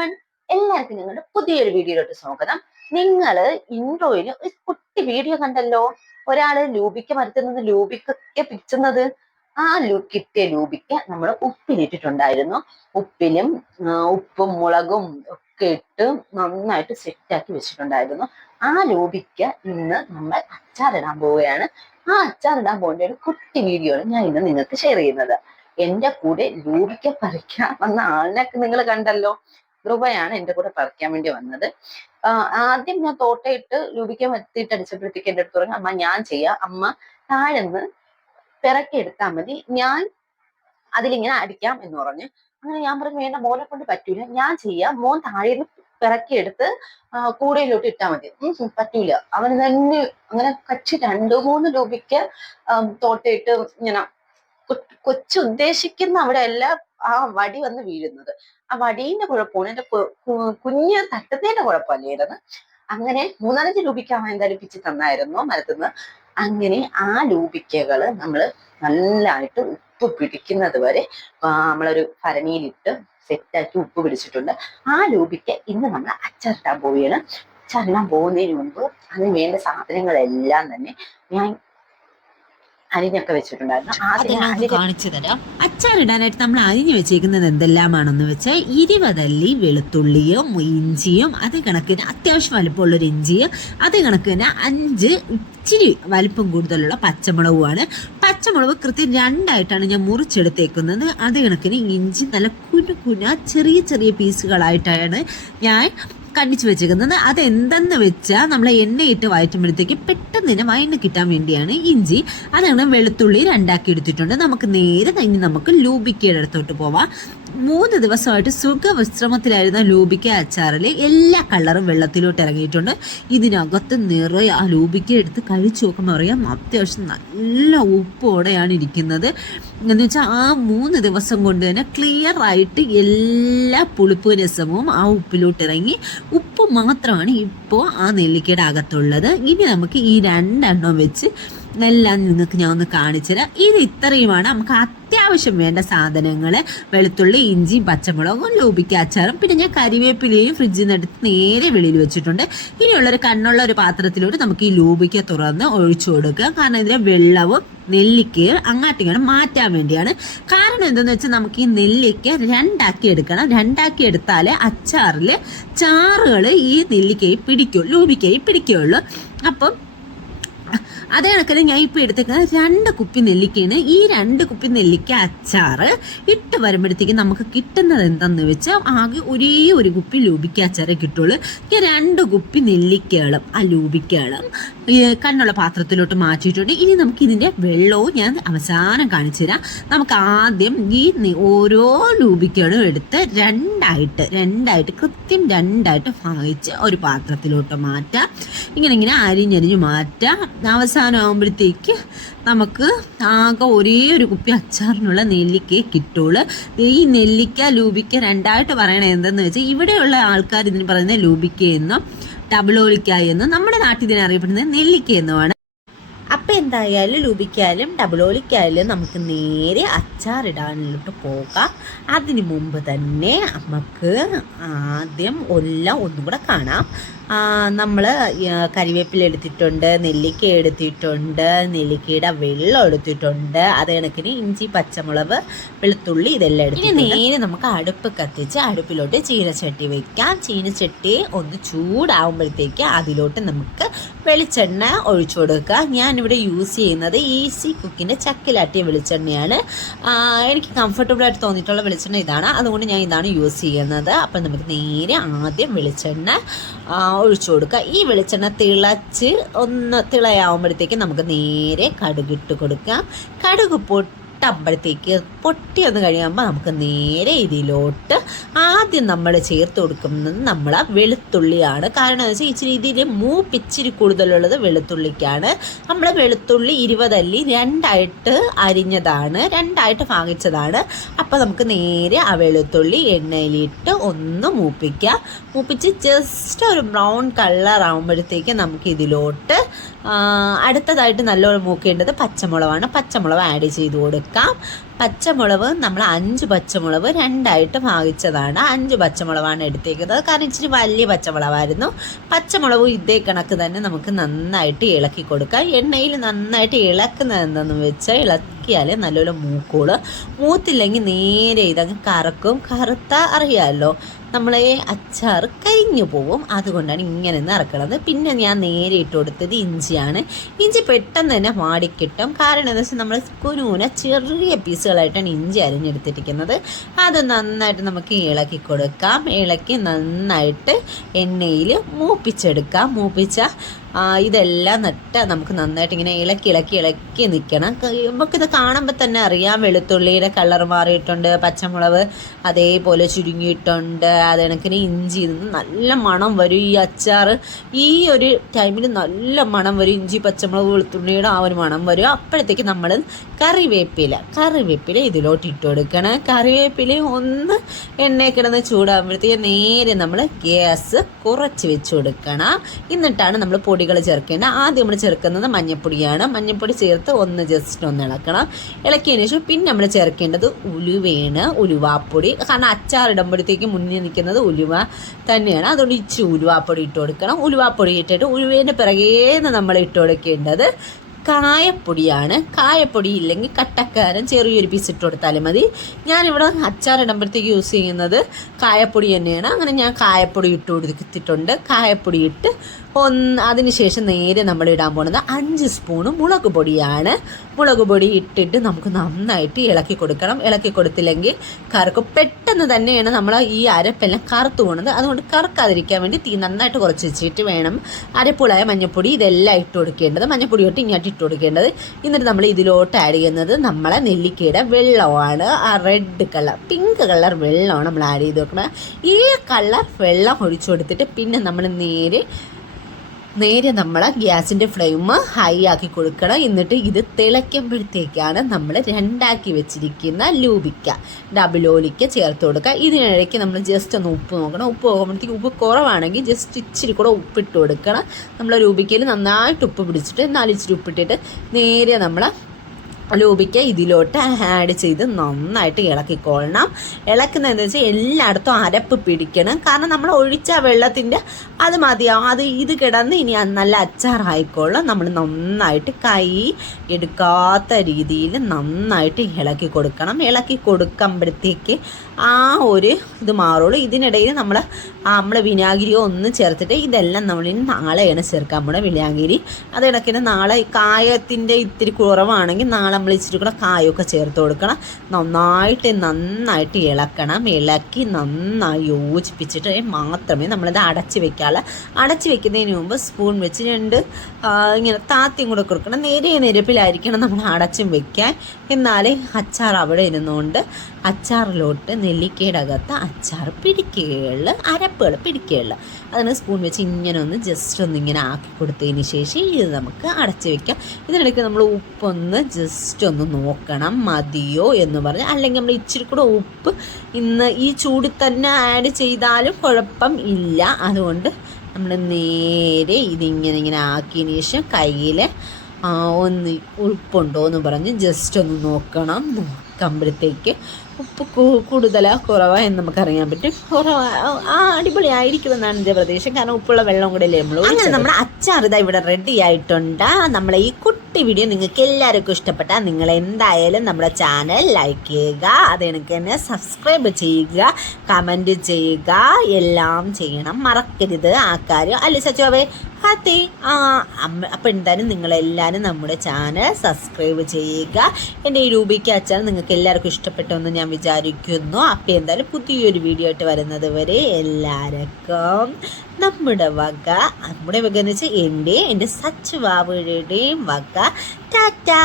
Everyone, എല്ലാവർക്കും ഞങ്ങളുടെ പുതിയൊരു വീഡിയോയിലോട്ട് സ്വാഗതം. നിങ്ങള് ഇൻട്രോയില് ഒരു കുട്ടി വീഡിയോ കണ്ടല്ലോ, ഒരാള് ലൂബിക്ക മരത്തുന്നത് ലൂബിക്കൊക്കെ പിച്ചുന്നത്. ആ കിട്ടിയ ലൂബിക്ക നമ്മൾ ഉപ്പിലിട്ടിട്ടുണ്ടായിരുന്നു. ഉപ്പും മുളകും ഒക്കെ ഇട്ട് നന്നായിട്ട് സെറ്റാക്കി വെച്ചിട്ടുണ്ടായിരുന്നു. ആ ലൂബിക്ക ഇന്ന് നമ്മൾ അച്ചാറിടാൻ പോവുകയാണ്. ആ അച്ചാറിടാൻ പോകേണ്ട ഒരു കുട്ടി വീഡിയോ ആണ് ഞാൻ ഇന്ന് നിങ്ങൾക്ക് ഷെയർ ചെയ്യുന്നത്. എന്റെ കൂടെ ലൂബിക്ക പറിക്കാൻ വന്ന ആളിനൊക്കെ നിങ്ങൾ കണ്ടല്ലോ. ധ്രുവയാണ് എന്റെ കൂടെ പറിക്കാൻ വേണ്ടി വന്നത്. ആദ്യം ഞാൻ തോട്ടയിട്ട് ലൂബിക്ക മത്തിയിട്ട് അടിച്ചപ്പോഴത്തേക്ക് എന്റെ അടുത്ത് പറഞ്ഞു, അമ്മ ഞാൻ ചെയ്യാം, അമ്മ താഴെന്ന് പിറക്കി എടുത്താൽ മതി, ഞാൻ അതിലിങ്ങനെ അടിക്കാം എന്ന് പറഞ്ഞു. അങ്ങനെ ഞാൻ പറഞ്ഞു, വേണ്ട, മോനെ കൊണ്ട് പറ്റൂല, ഞാൻ ചെയ്യാം, മോൻ താഴേന്ന് പിറക്കിയെടുത്ത് കൂടയിലോട്ട് ഇട്ടാൽ മതി. പറ്റൂല, അവന് തന്നെ. അങ്ങനെ കച്ചി 2-3 രൂപയ്ക്ക് തോട്ടയിട്ട് ഇങ്ങനെ കൊച്ചുദ്ദേശിക്കുന്ന അവിടെ എല്ലാം ആ വടി വന്ന് വീഴുന്നത്. ആ വടീന്റെ കുഴപ്പമാണ്, എന്റെ കുഞ്ഞ് തട്ടുന്നതിന്റെ കുഴപ്പമല്ലായിരുന്നു. അങ്ങനെ 3-5 രൂപയ്ക്ക് അവൻ എന്തായാലും പിച്ച് തന്നായിരുന്നു മരത്തുനിന്ന്. അങ്ങനെ ആ ലൂബിക്കകള് നമ്മള് നല്ലതായിട്ട് ഉപ്പ് പിടിക്കുന്നത് വരെ നമ്മളൊരു ഭരണിയിലിട്ട് സെറ്റാക്കി ഉപ്പ് പിടിച്ചിട്ടുണ്ട്. ആ ലൂബിക്ക ഇന്ന് നമ്മൾ അച്ചാറിടാൻ പോവുകയാണ്. അച്ചാറിടാൻ പോകുന്നതിന് മുമ്പ് അതിന് വേണ്ട സാധനങ്ങളെല്ലാം തന്നെ ഞാൻ അരിഞ്ഞൊക്കെ വെച്ചിട്ടുണ്ടായിരുന്നു. കാണിച്ചു തരാം. അച്ചാറിടാനായിട്ട് നമ്മൾ അരിഞ്ഞു വെച്ചേക്കുന്നത് എന്തെല്ലാമാണെന്ന് വെച്ചാൽ 20 അല്ലി വെളുത്തുള്ളിയും ഇഞ്ചിയും, അത് കണക്കിന് അത്യാവശ്യം വലുപ്പമുള്ളൊരു ഇഞ്ചിയും, അത് കണക്കിന് 5 ഇച്ചിരി വലിപ്പം കൂടുതലുള്ള പച്ചമുളകുമാണ്. പച്ചമുളക് കൃത്യം 2ആയിട്ടാണ് ഞാൻ മുറിച്ചെടുത്തേക്കുന്നത്. അത് കണക്കിന് ഇഞ്ചി നല്ല കുന ചെറിയ ചെറിയ പീസുകളായിട്ടാണ് ഞാൻ കണ്ടിച്ചു വെച്ചേക്കുന്നത്. അതെന്തെന്ന് വെച്ചാൽ നമ്മൾ എണ്ണയിട്ട് വഴറ്റുമ്പോഴത്തേക്ക് പെട്ടെന്ന് തന്നെ വഴന്ന് കിട്ടാൻ വേണ്ടിയാണ് ഇഞ്ചി. അതാണ് വെളുത്തുള്ളി 2ആക്കി എടുത്തിട്ടുണ്ട്. നമുക്ക് നേരെ തന്നെ നമുക്ക് ലൂബിക്കയുടെ അടുത്തോട്ട് പോവാം. 3 ദിവസമായിട്ട് സുഖവിശ്രമത്തിലായിരുന്ന ലൂബിക്ക അച്ചാറിൽ എല്ലാ കളറും വെള്ളത്തിലോട്ട് ഇറങ്ങിയിട്ടുണ്ട്. ഇതിനകത്ത് നിറയെ ആ ലൂബിക്ക എടുത്ത് കഴിച്ചു നോക്കുമ്പോൾ അറിയാം, അത്യാവശ്യം നല്ല ഉപ്പോടെയാണ് ഇരിക്കുന്നത്. എന്ന് വെച്ചാൽ ആ 3 ദിവസം കൊണ്ട് തന്നെ ക്ലിയർ ആയിട്ട് എല്ലാ പുളിപ്പ് രസവും ആ ഉപ്പിലോട്ട് ഇറങ്ങി. ഉപ്പ് മാത്രമാണ് ഇപ്പോൾ ആ നെല്ലിക്കയുടെ അകത്തുള്ളത്. ഇനി നമുക്ക് ഈ 2 എണ്ണം വെച്ച് എല്ലാം നിങ്ങൾക്ക് ഞാൻ ഒന്ന് കാണിച്ചു തരാം. ഇത് ഇത്രയുമാണ് നമുക്ക് അത്യാവശ്യം വേണ്ട സാധനങ്ങൾ: വെളുത്തുള്ളി, ഇഞ്ചി, പച്ചമുളകും, ലൂബിക്ക അച്ചാറും. പിന്നെ ഞാൻ കരിവേപ്പിലയും ഫ്രിഡ്ജിൽ നിന്ന് എടുത്ത് നേരെ വെളിയിൽ വെച്ചിട്ടുണ്ട്. ഇനിയുള്ളൊരു കണ്ണുള്ള ഒരു പാത്രത്തിലോട്ട് നമുക്ക് ഈ ലൂബിക്ക തുറന്ന് ഒഴിച്ചു കൊടുക്കുക. കാരണം ഇതിലെ വെള്ളവും നെല്ലിക്കയും അങ്ങാട്ടിങ്ങനെ മാറ്റാൻ വേണ്ടിയാണ്. കാരണം എന്താണെന്ന് വെച്ചാൽ നമുക്ക് ഈ നെല്ലിക്ക 2ആക്കി എടുക്കണം. 2ആക്കി എടുത്താലേ അച്ചാറിൽ ചാറുകൾ ഈ നെല്ലിക്കയിൽ പിടിക്കുള്ളൂ, ലൂബിക്കയിൽ പിടിക്കുകയുള്ളൂ. അപ്പം അതേ കണക്കിന് ഞാൻ ഇപ്പോൾ എടുത്തേക്കുന്നത് 2 കുപ്പി നെല്ലിക്കയാണ്. ഈ 2 കുപ്പി നെല്ലിക്ക അച്ചാറ് ഇട്ട് വരുമ്പോഴത്തേക്ക് നമുക്ക് കിട്ടുന്നത് എന്താണെന്ന് വെച്ചാൽ ആകെ ഒരേ ഒരു കുപ്പി ലൂബിക്ക അച്ചാറേ കിട്ടുള്ളൂ. ഈ 2 കുപ്പി നെല്ലിക്കകളും ആ ലൂബിക്കകളും കണ്ണുള്ള പാത്രത്തിലോട്ട് മാറ്റിയിട്ടുണ്ട്. ഇനി നമുക്ക് ഇതിൻ്റെ വെള്ളവും ഞാൻ അവസാനം കാണിച്ചു തരാം. നമുക്ക് ആദ്യം ഈ ഓരോ ലൂബിക്കകളും എടുത്ത് 2ആയിട്ട് കൃത്യം 2ആയിട്ട് ഭാഗിച്ച് ഒരു പാത്രത്തിലോട്ട് മാറ്റാം. ഇങ്ങനെ അരിഞ്ഞരിഞ്ഞ് മാറ്റാം. അവസാനമാകുമ്പോഴത്തേക്ക് നമുക്ക് ആകെ ഒരേ ഒരു കുപ്പി അച്ചാറിനുള്ള നെല്ലിക്കയെ കിട്ടുള്ളൂ. ഈ നെല്ലിക്ക ലൂബിക്ക 2ആയിട്ട് പറയണത് എന്തെന്ന് വെച്ചാൽ ഇവിടെയുള്ള ആൾക്കാർ ഇതിന് പറയുന്നത് ലൂബിക്ക എന്നും ഡബിളോലിക്ക എന്നും, നമ്മുടെ നാട്ടിൽ ഇതിനെ അറിയപ്പെടുന്നത് നെല്ലിക്ക എന്നുമാണ്. അപ്പം എന്തായാലും ലൂബിക്കായാലും ഡബിളോലിക്കായാലും നമുക്ക് നേരെ അച്ചാറിടാനിലോട്ട് പോകാം. അതിന് മുമ്പ് തന്നെ നമുക്ക് ആദ്യം എല്ലാം ഒന്നും കൂടെ കാണാം. നമ്മൾ കരിവേപ്പില എടുത്തിട്ടുണ്ട്, നെല്ലിക്ക എടുത്തിട്ടുണ്ട്, നെല്ലിക്കയുടെ വെള്ളം എടുത്തിട്ടുണ്ട്, അത് കണക്കിന് ഇഞ്ചി, പച്ചമുളക്, വെളുത്തുള്ളി ഇതെല്ലാം എടുത്തിട്ടുണ്ട്. നേരെ നമുക്ക് അടുപ്പ് കത്തിച്ച് അടുപ്പിലോട്ട് ചീനച്ചട്ടി വെക്കാം. ചീനച്ചട്ടി ഒന്ന് ചൂടാവുമ്പോഴത്തേക്ക് അതിലോട്ട് നമുക്ക് വെളിച്ചെണ്ണ ഒഴിച്ചു കൊടുക്കുക. ഞാനിവിടെ യൂസ് ചെയ്യുന്നത് ഈസി കുക്കിൻ്റെ ചക്കിലാട്ടിയ വെളിച്ചെണ്ണയാണ്. എനിക്ക് കംഫർട്ടബിളായിട്ട് തോന്നിയിട്ടുള്ള വെളിച്ചെണ്ണ ഇതാണ്, അതുകൊണ്ട് ഞാൻ ഇതാണ് യൂസ് ചെയ്യുന്നത്. അപ്പം നമുക്ക് നേരെ ആദ്യം വെളിച്ചെണ്ണ ഒഴിച്ചു കൊടുക്കുക. ഈ വെളിച്ചെണ്ണ ഒന്ന് തിളയാവുമ്പോഴത്തേക്ക് നമുക്ക് നേരെ കടുകിട്ട് കൊടുക്കാം. കടുക് പൊട്ടി ഒന്ന് കഴിയുമ്പോൾ നമുക്ക് നേരെ ഇതിലോട്ട് ആദ്യം നമ്മൾ ചേർത്ത് കൊടുക്കുന്നത് നമ്മൾ വെളുത്തുള്ളിയാണ്. കാരണം എന്ന് വെച്ചാൽ ഇച്ചിരി ഇതിൽ മൂപ്പിച്ചിരി കൂടുതലുള്ളത് വെളുത്തുള്ളിക്കാണ്. നമ്മൾ വെളുത്തുള്ളി 20 അല്ലി 2ആയിട്ട് അരിഞ്ഞതാണ്, 2ആയിട്ട് ഭാഗിച്ചതാണ്. അപ്പോൾ നമുക്ക് നേരെ ആ വെളുത്തുള്ളി എണ്ണയിലിട്ട് ഒന്ന് മൂപ്പിച്ച് ജസ്റ്റ് ഒരു ബ്രൗൺ കളർ ആകുമ്പോഴത്തേക്ക് നമുക്ക് ഇതിലോട്ട് അടുത്തതായിട്ട് നല്ലോണം മൂക്കേണ്ടത് പച്ചമുളകാണ്. പച്ചമുളക് ആഡ് ചെയ്ത് കൊടുക്കാം. പച്ചമുളക് നമ്മൾ 5 പച്ചമുളക് 2ആയിട്ട് ഭാഗിച്ചതാണ്. 5 പച്ചമുളകാണ് എടുത്തേക്കുന്നത്. കാരണം ഇച്ചിരി വലിയ പച്ചമുളകായിരുന്നു. പച്ചമുളക് ഇതേ കണക്ക് തന്നെ നമുക്ക് നന്നായിട്ട് ഇളക്കി കൊടുക്കാം. എണ്ണയിൽ നന്നായിട്ട് ഇളക്കുന്നത് എന്താണെന്ന് വെച്ചാൽ ഇളക്കിയാലേ നല്ലപോലെ മൂക്കോള്. മൂത്തില്ലെങ്കിൽ നേരെ ഇതങ്ങ് കറക്കും. കറുത്ത അറിയാമല്ലോ, നമ്മളെ അച്ചാർ കരിഞ്ഞു പോവും. അതുകൊണ്ടാണ് ഇങ്ങനെ ഇറക്കണത്. പിന്നെ ഞാൻ നേരെ ഇട്ട് കൊടുത്തത് ഇഞ്ചിയാണ്. ഇഞ്ചി പെട്ടെന്ന് തന്നെ വാടിക്കിട്ടും. കാരണം എന്താ വെച്ചാൽ നമ്മൾ കുനുകുന ചെറിയ പീസുകളായിട്ടാണ് ഇഞ്ചി അരിഞ്ഞെടുത്തിരിക്കുന്നത്. അത് നന്നായിട്ട് നമുക്ക് ഇളക്കി കൊടുക്കാം. ഇളക്കി നന്നായിട്ട് എണ്ണയിൽ മൂപ്പിച്ചെടുക്കാം. ഇതെല്ലാം നമുക്ക് നന്നായിട്ട് ഇങ്ങനെ ഇളക്കി നിൽക്കണം. നമുക്കിത് കാണുമ്പോൾ തന്നെ അറിയാം വെളുത്തുള്ളിയുടെ കളർ മാറിയിട്ടുണ്ട്, പച്ചമുളക് അതേപോലെ ചുരുങ്ങിയിട്ടുണ്ട്, അത് കണക്കിന് ഇഞ്ചി നല്ല മണം വരും. ഈ അച്ചാർ ഈ ഒരു ടൈമിൽ നല്ല മണം വരും. ഇഞ്ചി പച്ചമുളക് വെളുത്തുള്ളിയുടെ ആ ഒരു മണം വരും. അപ്പോഴത്തേക്ക് നമ്മൾ കറിവേപ്പില ഇതിലോട്ട് ഇട്ട് കൊടുക്കണം. കറിവേപ്പില ഒന്ന് എണ്ണയിൽ കിടന്ന് ചൂടാകുമ്പോഴത്തേക്ക് നേരെ നമ്മൾ ഗ്യാസ് കുറച്ച് വെച്ച് കൊടുക്കണം. എന്നിട്ടാണ് നമ്മൾ പൊടികൾ ചേർക്കേണ്ടത്. ആദ്യം നമ്മൾ ചേർക്കുന്നത് മഞ്ഞൾപ്പൊടിയാണ്. മഞ്ഞൾപ്പൊടി ചേർത്ത് ജസ്റ്റ് ഒന്ന് ഇളക്കണം. ഇളക്കിയതിന് ശേഷം പിന്നെ നമ്മൾ ചേർക്കേണ്ടത് ഉലുവാപ്പൊടി. കാരണം അച്ചാർ ഇടുമ്പോഴത്തേക്ക് മുന്നിൽ നിൽക്കുന്നത് ഉലുവ തന്നെയാണ്. അതുകൊണ്ട് ഇച്ചിരി ഉലുവാപ്പൊടി ഇട്ട് കൊടുക്കണം. ഉലുവാപ്പൊടി ഇട്ടിട്ട് ഉലുവേൻ്റെ പിറകേന്ന് നമ്മൾ ഇട്ട് കൊടുക്കേണ്ടത് കായപ്പൊടിയാണ്. കായപ്പൊടി ഇല്ലെങ്കിൽ കട്ടക്കാരൻ ചെറിയൊരു പീസ് ഇട്ട് കൊടുത്താലും മതി. ഞാനിവിടെ അച്ചാർ ഇടുമ്പോഴത്തേക്ക് യൂസ് ചെയ്യുന്നത് കായപ്പൊടി തന്നെയാണ്. അങ്ങനെ ഞാൻ കായപ്പൊടി ഇട്ട് കൊടുത്തിട്ടുണ്ട്. കായപ്പൊടി ഇട്ട് അതിനുശേഷം നേരെ നമ്മൾ ഇടാൻ പോകുന്നത് 5 സ്പൂണ് മുളക് പൊടിയാണ്. മുളക് പൊടി ഇട്ടിട്ട് നമുക്ക് നന്നായിട്ട് ഇളക്കി കൊടുക്കണം. ഇളക്കി കൊടുത്തില്ലെങ്കിൽ കറുക്കും. പെട്ടെന്ന് തന്നെയാണ് നമ്മൾ ഈ അരപ്പെല്ലാം കറുത്തു പോകുന്നത്. അതുകൊണ്ട് കറക്കാതിരിക്കാൻ വേണ്ടി തീ നന്നായിട്ട് കുറച്ച് വെച്ചിട്ട് വേണം അരപ്പുളായ മഞ്ഞൾപ്പൊടി ഇതെല്ലാം ഇട്ട് കൊടുക്കേണ്ടത്. മഞ്ഞൾപ്പൊടി തൊട്ട് ഇങ്ങോട്ട് ഇട്ട് കൊടുക്കേണ്ടത്. എന്നിട്ട് നമ്മൾ ഇതിലോട്ട് ആഡ് ചെയ്യുന്നത് നമ്മളെ നെല്ലിക്കയുടെ വെള്ളമാണ്. ആ റെഡ് കളർ പിങ്ക് കളർ വെള്ളമാണ് നമ്മൾ ആഡ് ചെയ്ത് വെക്കുന്നത്. ഈ കളർ വെള്ളം ഒഴിച്ചു കൊടുത്തിട്ട് പിന്നെ നമ്മൾ നേരെ നമ്മൾ ഗ്യാസിൻ്റെ ഫ്ലെയിം ഹൈ ആക്കി കൊടുക്കണം. എന്നിട്ട് ഇത് തിളയ്ക്കുമ്പോഴത്തേക്കാണ് നമ്മൾ 2ആക്കി വെച്ചിരിക്കുന്ന ഡബിൾ ഓലിക്ക ചേർത്ത് കൊടുക്കുക. ഇതിനിടയ്ക്ക് നമ്മൾ ജസ്റ്റ് ഒന്ന് ഉപ്പ് നോക്കണം. ഉപ്പ് നോക്കുമ്പോഴത്തേക്ക് ഉപ്പ് കുറവാണെങ്കിൽ ജസ്റ്റ് ഇച്ചിരി കൂടെ ഉപ്പിട്ട് കൊടുക്കണം. നമ്മൾ ലൂബിക്കയിൽ നന്നായിട്ട് ഉപ്പ് പിടിച്ചിട്ട് 4 ഇച്ചിരി ഉപ്പിട്ടിട്ട് നേരെ നമ്മൾ ലൂബിക്ക ഇതിലോട്ട് ആഡ് ചെയ്ത് നന്നായിട്ട് ഇളക്കിക്കൊള്ളണം. ഇളക്കുന്നതെന്ന് വെച്ചാൽ എല്ലായിടത്തും അരപ്പ് പിടിക്കണം. കാരണം നമ്മൾ ഒഴിച്ച വെള്ളത്തിൻ്റെ അത് മതിയാവും. ഇത് കിടന്ന് ഇനി നല്ല അച്ചാറായിക്കോളും. നമ്മൾ നന്നായിട്ട് കൈ എടുക്കാത്ത രീതിയിൽ നന്നായിട്ട് ഇളക്കി കൊടുക്കണം. ഇളക്കി കൊടുക്കുമ്പോഴത്തേക്ക് ആ ഒരു ഇത് മാറുള്ളൂ. ഇതിനിടയിൽ നമ്മൾ വിനാഗിരിയോ ഒന്നും ചേർത്തിട്ട് ഇതെല്ലാം നമ്മളിനി നാളെയാണ് ചേർക്കാൻ പോണത് വിനാഗിരി. അത് കണക്കിന് നാളെ കായത്തിൻ്റെ ഇത്തിരി കുറവാണെങ്കിൽ നാളെ നമ്മൾ ഇച്ചിരി കൂടെ കായൊക്കെ ചേർത്ത് കൊടുക്കണം. നന്നായിട്ട് ഇളക്കണം. ഇളക്കി നന്നായി യോജിപ്പിച്ചിട്ട് മാത്രമേ നമ്മളിത് അടച്ച് വെക്കാറുള്ളൂ. അടച്ച് വെക്കുന്നതിന് മുമ്പ് സ്പൂൺ വെച്ച് 2 ഇങ്ങനെ താത്തിയും കൂടെ കൊടുക്കണം. നേരെ നിരപ്പിലായിരിക്കണം നമ്മൾ അടച്ചും വെക്കാൻ. എന്നാലേ അച്ചാർ അവിടെ ഇരുന്നുകൊണ്ട് അച്ചാറിലോട്ട് നെല്ലിക്കയുടെ അകത്ത് അച്ചാർ പിടിക്കുകയുള്ളു, അരപ്പുകൾ പിടിക്കുകയുള്ളു. അതിന് സ്പൂൺ വെച്ച് ഇങ്ങനെ ജസ്റ്റ് ഇങ്ങനെ ആക്കി കൊടുത്തതിന് ശേഷം ഇത് നമുക്ക് അടച്ച് വെക്കാം. ഇതിനിടയ്ക്ക് നമ്മൾ ഉപ്പൊന്ന് ജസ്റ്റ് ഒന്ന് നോക്കണം മതിയോ എന്ന് പറഞ്ഞ്. അല്ലെങ്കിൽ നമ്മൾ ഇച്ചിരി കൂടെ ഉപ്പ് ഇന്ന് ഈ ചൂടിൽ തന്നെ ആഡ് ചെയ്താലും കുഴപ്പം ഇല്ല. അതുകൊണ്ട് നമ്മൾ നേരെ ഇതിങ്ങനെ ആക്കിയതിന് ശേഷം കയ്യിൽ ഒന്ന് ഉപ്പുണ്ടോ എന്ന് പറഞ്ഞ് ജസ്റ്റ് ഒന്ന് നോക്കുമ്പോഴത്തേക്ക് ഉപ്പ് കൂടുതലാ കുറവാ എന്ന് നമുക്കറിയാൻ പറ്റും. അടിപൊളിയായിരിക്കുമെന്നാണ് എൻ്റെ പ്രദേശം. കാരണം ഉപ്പുള്ള വെള്ളം കൂടെ അല്ലേ നമ്മൾ. അങ്ങനെ നമ്മുടെ അച്ചാർ ഇതാ ഇവിടെ റെഡി ആയിട്ടുണ്ട്. നമ്മളെ ഈ കുട്ടി വീഡിയോ നിങ്ങൾക്ക് എല്ലാവർക്കും ഇഷ്ടപ്പെട്ടാൽ നിങ്ങൾ എന്തായാലും നമ്മുടെ ചാനൽ ലൈക്ക് ചെയ്യുക, അത് എനിക്ക് തന്നെ സബ്സ്ക്രൈബ് ചെയ്യുക, കമൻറ്റ് ചെയ്യുക, എല്ലാം ചെയ്യണം, മറക്കരുത് ആ കാര്യം. അല്ലേ സച്ചുവേ? അതെ. അപ്പം എന്തായാലും നിങ്ങളെല്ലാവരും നമ്മുടെ ചാനൽ സബ്സ്ക്രൈബ് ചെയ്യുക. എൻ്റെ ഈ രൂപയ്ക്ക് അച്ചാർ നിങ്ങൾക്ക് എല്ലാവർക്കും ഇഷ്ടപ്പെട്ടെന്ന് ഞാൻ വിചാരിക്കുന്നു. അപ്പം എന്തായാലും പുതിയൊരു വീഡിയോ ആയിട്ട് വരുന്നത് വരെ എല്ലാവർക്കും നമ്മുടെ വക എന്ന് വെച്ചാൽ എൻ്റെ സച്ചു ബാബുയുടെയും വക ടാറ്റാ.